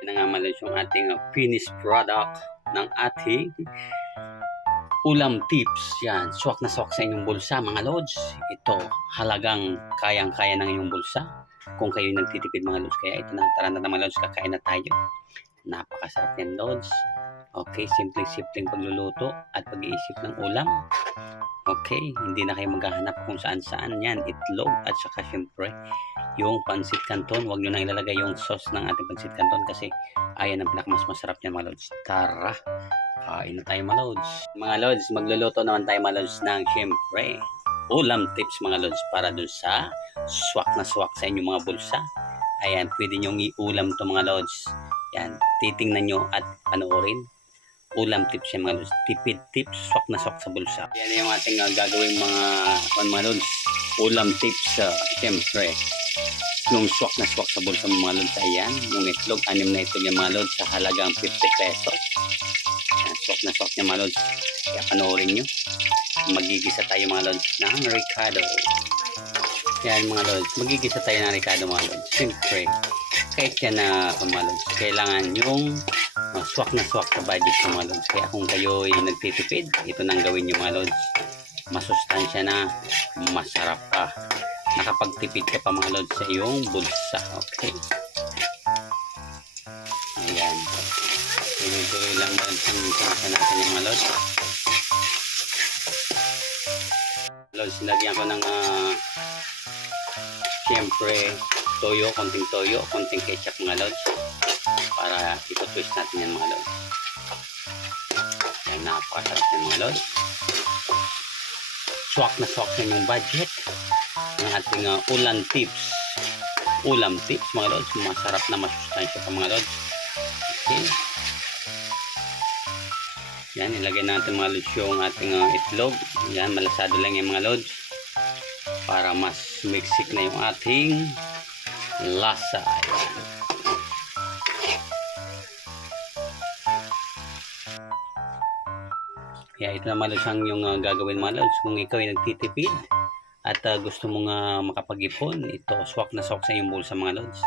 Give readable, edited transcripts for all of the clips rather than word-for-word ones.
Yan na nga malos yung ating finished product ng ating ulam tips. Yan, swak na swak sa inyong bulsa mga lods. Ito, halagang kayang-kaya ng inyong bulsa kung kayo nagtitipid mga lods. Kaya ito na, tara na mga lods, kakain na tayo. Napakasarap yan lods. Okay, simpleng-simpleng pagluluto at pag-iisip ng ulam. Okay, hindi na kayo maghahanap kung saan-saan yan. Itlog at saka syempre yung pancit canton. Huwag nyo na ilalagay yung sauce ng ating pancit canton kasi ayan ang pinakamas masarap niyan mga lods. Tara, kain na tayo mga lods. Mga lods, magluluto naman tayo mga lods ng syempre ulam tips mga lods para dun sa swak na swak sa inyong mga bulsa. Ayan, pwede nyong iulam to mga lods. Yan, titingnan nyo at panoorin. Ulam tips yan mga lods. Tipid tips, swak na swak sa bulsa. Yan yung ating gagawin mga lods. Ulam tips, syempre yung swak na swak sa bulsa mga lods. Ayan, yung itlog, 6 na itlog yung mga lods sa halagang 50 pesos. Yan, swak na swak niya mga lods. Kaya panoorin nyo. Magigisa tayo mga lods ng Ricardo. Yan mga lods, magigisa tayo ng Ricardo mga lods. Syempre, kahit yan na mga lods, kailangan yung swak na swak sa budget ng mga lods. Kaya kung kayo ay nagtitipid, ito nang gawin nyo mga lods. Masustansya na, masarap pa. Nakapagtipid ka pa mga lods sa iyong bulsa. Okay. Ayan. Tuloy lang ba ang sangsa natin yung mga lods. Lods, nilagyan ko ng siyempre toyo, konting ketchup mga lods. Para ito-twist natin yan mga lods. Ayan, napakasarap yan mga lods. Swak na swak sa inyong budget ng ating ulam tips mga lods. Masarap na masustansya pa mga lods. Okay, yan, ilagay natin mga lods yung ating itlog. Yan, malasado lang yung mga lods para mas miksik na yung ating lasa. Ayan. Kaya ito na mga lods ang yung gagawin mga lods. Kung ikaw ay nagtitipid at gusto mong makapag-ipon, ito swak na swak sa iyong bulsa mga lods.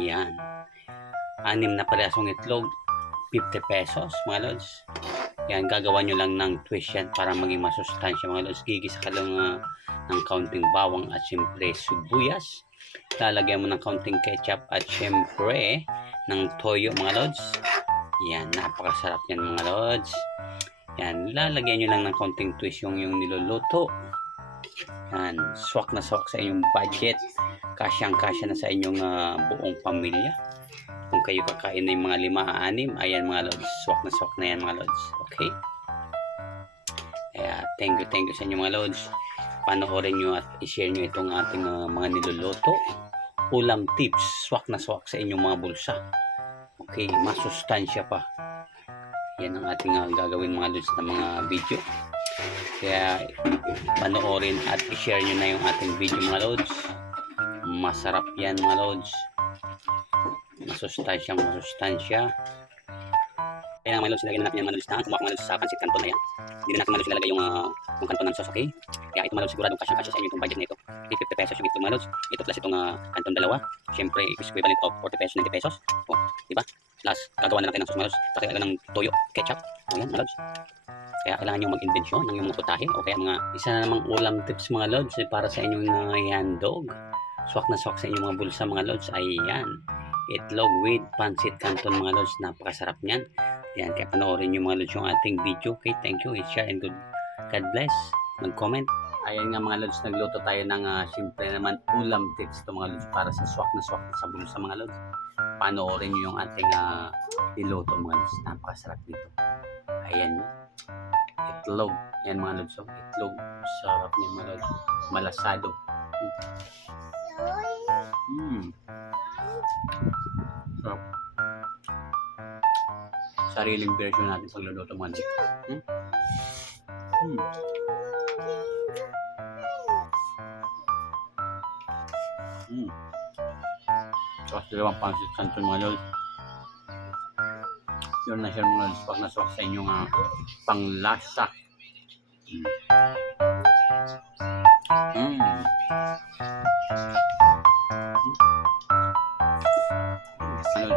Yan, 6 na parehasong itlog, 50 pesos mga lods. Yan, gagawa nyo lang ng twist yan para maging masustansya mga lods. Gigisa ka lang ng kaunting bawang at syempre sibuyas. Lalagyan mo ng kaunting ketchup at syempre ng toyo mga lods. Yan, napakasarap yan mga lods. Yan, lalagyan nyo lang ng konting twist yung niluluto. Yan, swak na swak sa inyong budget. Kasyang-kasya na sa inyong buong pamilya. Kung kayo kakain na yung mga 5-6, ayan mga lods, swak na swak na yan mga lods. Okay? Kaya, thank you sa inyo mga lods. Panoorin nyo at i-share nyo itong ating mga niluluto. Ulam tips, swak na swak sa inyong mga bulsa. Okay, masustansya pa. Yan ang ating gagawin mga lods na mga video. Kaya panoorin at i-share nyo na yung ating video mga lods. Masarap yan mga lods. Masustansya. Kaya mga lods, nilagyan na natin yung mga lods na kumuha mga lods sa pancit canton na yan. Hindi na natin mga lods nilalagay yung canton ng sauce. Okay? Kaya ito mga lods, siguradong kasya sa inyo itong budget na ito. 50 pesos yung ito mga lods. Ito plus itong canton dalawa. Siyempre, equivalent of 40 pesos, 90 pesos. O, diba? Plus, gagawa na natin ng sauce mga lods. Kakailan ng toyo, ketchup. O yan mga lods. Kaya kailangan nyo mag-invensyon ng yung mga putahe. O kaya mga isa na namang ulam tips mga lods para sa inyong handog. Swak na swak sa inyong mga bulsa mga lods. Ayan. Itlog with pancit canton mga lods. Napakasarap niyan. Yan, kaya panoorin nyo mga lods yung ating video. Okay, thank you. Share and God bless. Mag-comment. Ayan nga mga lods, nagluto tayo ng siyempre naman ulam tips ito mga lods para sa swak na swak sa bulsa mga lods. Panoorin nyo yung ating niluto mga lods. Napakasarap dito. Ayan. Itlog. Yan mga lods. Itlog. Sarap niya mga lods. Malasado. Sarap. Sariling version natin pagluluto mga lods. Tapos dalawang pancit canton mga lods. Yun na siya mga lods. Pag naswak sa inyong panglasa. Ano,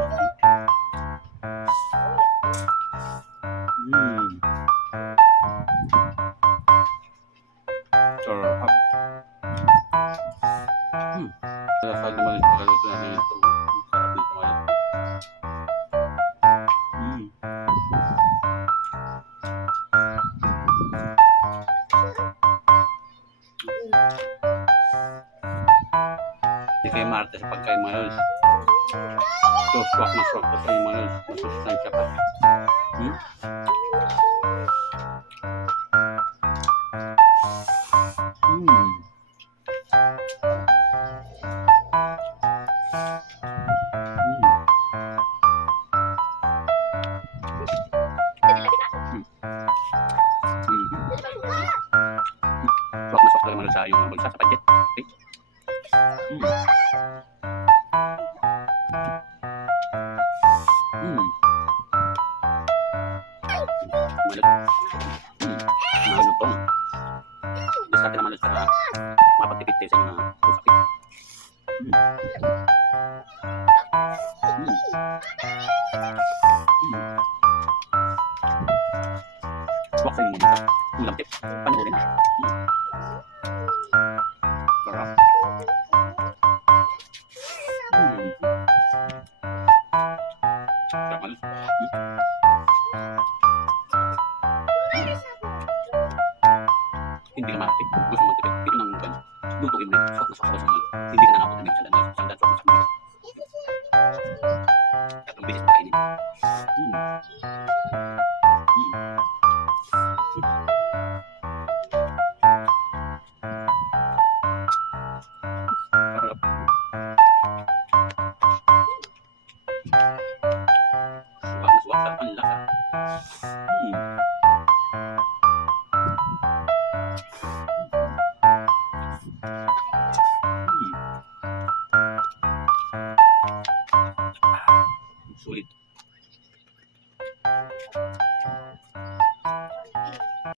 ito sa pagkain mga lods. Ito, swak na swak to sa inyo mga lods. Masustansya pa. Hmm? Hmm. Swak na swak talaga mga lods sa yung bulsa sa budget. Okay? Hmm. Hmm. Malutong. Diskarte naman para mapagtipid tayo sa mga sakit. Swak sa inyo mga ulam tip. Panoorin. Sarap. Sarap malos. Hindi ka makatip. Gusto mo magtipid. Dito nang ban. Lutuin mo. Swak na swak sa malos. Hindi ka na nakapot ng sa lanas. Sangdan swak na swak malos. Tatlong bisis mo kainin. Sarap. Swak na swak. Sarap ang lasa. Sulit.